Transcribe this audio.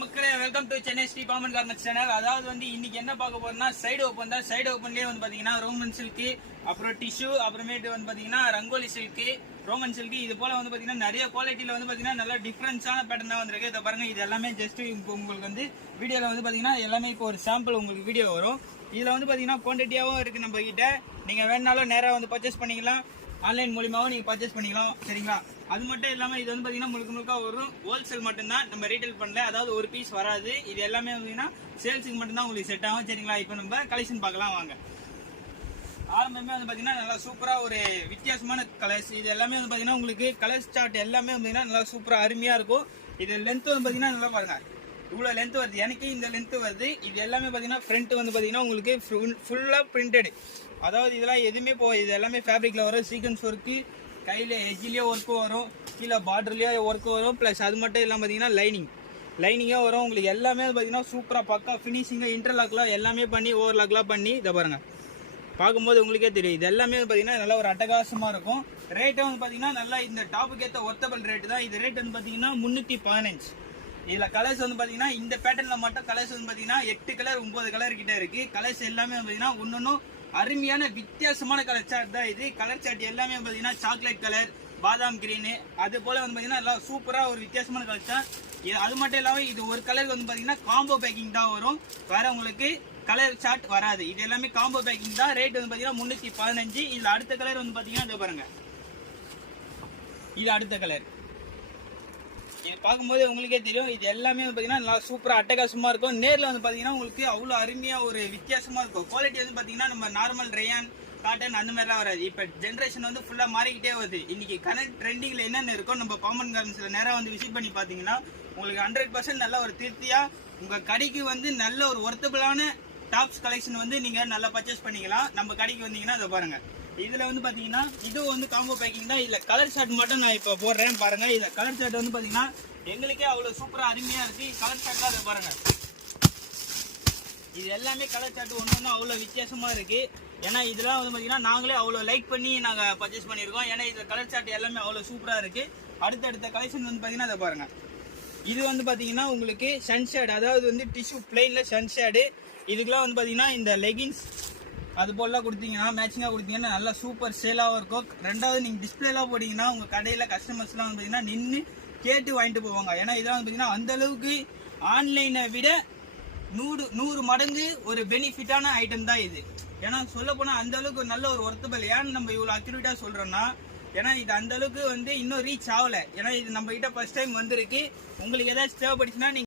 மக்களே, welcome to Chennai Sri Baman garments channel. அதாவது வந்து இன்னைக்கு என்ன பார்க்க போறோம்னா சைடு ஓப்பன் தான். சைடு ஓப்பன்லேயே வந்து பாத்தீங்கன்னா ரோமன் சில்க்கு, அப்புறம் டிஷ்யூ, அப்புறமேட்டு வந்து பாத்தீங்கன்னா ரங்கோலி சில்க்கு, ரோமன் சில்க்கு, இது போல வந்து பாத்தீங்கன்னா நிறைய குவாலிட்டியில வந்து பாத்தீங்கன்னா நல்லா டிஃபரன்ஸான பேட்டர்ன் தான் வந்திருக்கு. இதை பாருங்க, இது எல்லாமே ஜஸ்ட் இப்போ உங்களுக்கு வந்து வீடியோல வந்து பாத்தீங்கன்னா எல்லாமே இப்போ ஒரு சாம்பிள் உங்களுக்கு வீடியோ வரும். இதுல வந்து பாத்தீங்கன்னா குவான்டிட்டியாவும் இருக்கு நம்ம கிட்ட. நீங்க வேணாலும் நேரா வந்து பர்ச்சேஸ் பண்ணிக்கலாம், ஆன்லைன் மூலியமாவும் நீங்க பர்ச்சேஸ் பண்ணிக்கலாம். சரிங்களா? அது மட்டும் இல்லாம இது வந்து பாத்தீங்கன்னா முழுக்க ஒரு ஹோல்சேல் மட்டும்தான், நம்ம ரீட்டைல் பண்ணல. அதாவது ஒரு பீஸ் வராது. இது எல்லாமே பாத்தீங்கன்னா சேல்ஸுக்கு மட்டும்தான் உங்களுக்கு செட் ஆகும். சரிங்களா? இப்போ நம்ம கலெக்ஷன் பார்க்கலாம் வாங்க. ஆரம்பமே வந்து பாத்தீங்கன்னா நல்லா சூப்பரா ஒரு வித்தியாசமான கலர்ஸ். இது எல்லாமே வந்து பாத்தீங்கன்னா உங்களுக்கு கலர் சார்ட் எல்லாமே வந்து நல்லா சூப்பரா அருமையா இருக்கும். இது லென்த் வந்து பாத்தீங்கன்னா நல்லா பாருங்க, இவ்வளவு லென்த் வருது. எனக்கு இந்த லென்த் வருது. இது எல்லாமே பாத்தீங்கன்னா ஃப்ரண்ட் வந்து பாத்தீங்கன்னா உங்களுக்கு ஃபுல்லா பிரிண்டட். அதாவது இதெல்லாம் எதுவுமே இது எல்லாமே ஃபேப்ரிக்ல வரும். சீக்வன்ஸ் ஒர்க்கு, கையில எஜ்ஜிலேயே ஒர்க்கு வரும், கீழே பார்டர்லயே ஒர்க்கு வரும். பிளஸ் அது மட்டும் இல்லாமல் பார்த்தீங்கன்னா லைனிங்காக வரும். உங்களுக்கு எல்லாமே பார்த்தீங்கன்னா சூப்பராக பக்கா ஃபினிஷிங்காக இன்டர்லாக்லாம் எல்லாமே பண்ணி ஓவர்லாக்லாம் பண்ணி இதை பாருங்க, பார்க்கும்போது உங்களுக்கே தெரியும். இது எல்லாமே பார்த்தீங்கன்னா நல்லா ஒரு அட்டகாசமாக இருக்கும். ரேட்டை வந்து பார்த்தீங்கன்னா நல்லா இந்த டாப்புக்கு ஏற்ற ஒர்த்தபிள் ரேட்டு தான். இது ரேட் வந்து பார்த்தீங்கன்னா 315. இதில் கலர்ஸ் வந்து பார்த்தீங்கன்னா இந்த பேட்டர்னில் மட்டும் கலர்ஸ் வந்து பார்த்தீங்கன்னா 8 கலர் 9 கலர் கிட்ட இருக்கு. கலர்ஸ் எல்லாமே வந்து பார்த்தீங்கன்னா ஒன்னொன்னும் அருமையான வித்தியாசமான கலர் சார்ட் தான் இது. கலர் சார்ட் எல்லாமே பார்த்தீங்கன்னா சாக்லேட் கலர், பாதாம் கிரீனு, அது போல வந்து பார்த்தீங்கன்னா நல்லா சூப்பராக ஒரு வித்தியாசமான கலர் சார்ட். அது மட்டும் இல்லாமல் இது ஒரு கலருக்கு வந்து பார்த்தீங்கன்னா காம்போ பேக்கிங் தான் வரும், வேற உங்களுக்கு கலர் சார்ட் வராது. இது எல்லாமே காம்போ பேக்கிங் தான். ரேட் வந்து பார்த்தீங்கன்னா 315. இதில் அடுத்த கலர் வந்து பார்த்தீங்கன்னா இதை பாருங்க, இது அடுத்த கலர். இது பார்க்கும்போது உங்களுக்கே தெரியும். இது எல்லாமே வந்து பார்த்தீங்கன்னா நல்லா சூப்பராக அட்டகாசமாக இருக்கும். நேரில் வந்து பார்த்தீங்கன்னா உங்களுக்கு அவ்வளோ அருமையாக ஒரு வித்தியாசமாக இருக்கும். குவாலிட்டி வந்து பார்த்தீங்கன்னா நம்ம நார்மல் ரேயான், காட்டன் அந்த மாதிரிலாம் வராது. இப்போ ஜென்ரேஷன் வந்து ஃபுல்லாக மாறிக்கிட்டே வருது. இன்னைக்கு கரண்ட் ட்ரெண்டிங்கில் என்னென்ன இருக்கோ நம்ம பாமன் கார்மெண்ட்ஸில் நேராக வந்து விசிட் பண்ணி பார்த்தீங்கன்னா உங்களுக்கு 100% நல்ல ஒரு திருப்தியாக உங்கள் கடைக்கு வந்து நல்ல ஒரு ஒர்த்தபிளான டாப்ஸ் கலெக்ஷன் வந்து நீங்கள் நல்லா பர்ச்சேஸ் பண்ணிக்கலாம். நம்ம கடைக்கு வந்தீங்கன்னா அதை பாருங்கள். இதில் வந்து பார்த்தீங்கன்னா இது வந்து காம்போ பேக்கிங் தான். இதில் கலர் ஷார்ட் மட்டும் நான் இப்போ போடுறேன் பாருங்க. இதில் கலர் ஷார்ட் வந்து பார்த்தீங்கன்னா எங்களுக்கே அவ்வளோ சூப்பராக அருமையாக இருக்குது. கலர் ஷார்ட் தான் அதை பாருங்க. இது எல்லாமே கலர் ஷார்ட் ஒன்று அவ்வளோ வித்தியாசமாக இருக்குது. ஏன்னா இதெல்லாம் வந்து பார்த்தீங்கன்னா நாங்களே அவ்வளோ லைக் பண்ணி நாங்கள் பர்ச்சேஸ் பண்ணியிருக்கோம். ஏன்னா இதில் கலர் ஷார்ட் எல்லாமே அவ்வளோ சூப்பராக இருக்குது. அடுத்தடுத்த கலெக்ஷன் வந்து பார்த்தீங்கன்னா அதை பாருங்கள். இது வந்து பார்த்தீங்கன்னா உங்களுக்கு சன்ஷேட், அதாவது வந்து டிஷ்யூ பிளெயினில் சன்ஷேடு. இதுக்கெல்லாம் வந்து பார்த்தீங்கன்னா இந்த லெகின்ஸ் அது போலாம் கொடுத்தீங்கன்னா மேட்சிங்காக கொடுத்தீங்கன்னா நல்லா சூப்பர் சேலாகவும் இருக்கும். ரெண்டாவது நீங்கள் டிஸ்பிளேலாம் போட்டிங்கன்னா உங்கள் கடையில் கஸ்டமர்ஸ்லாம் வந்து பார்த்தீங்கன்னா நின்று கேட்டு வாங்கிட்டு போவாங்க. ஏன்னா இதெல்லாம் வந்து பார்த்தீங்கன்னா அந்தளவுக்கு ஆன்லைனை விட 100 மடங்கு ஒரு பெனிஃபிட்டான ஐட்டம் தான் இது. ஏன்னா சொல்ல போனால் அந்தளவுக்கு நல்ல ஒரு ஒர்த்தபிள். ஏன்னு நம்ம இவ்வளோ அக்யூரேட்டாக சொல்கிறோன்னா, ஏன்னா இது அந்தளவுக்கு வந்து இன்னும் ரீச் ஆகலை. ஏன்னா இது நம்ம கிட்ட ஃபர்ஸ்ட் டைம் வந்திருக்கு. உங்களுக்கு ஏதாச்சும் தேவைப்பட்டுச்சுன்னா நீங்கள்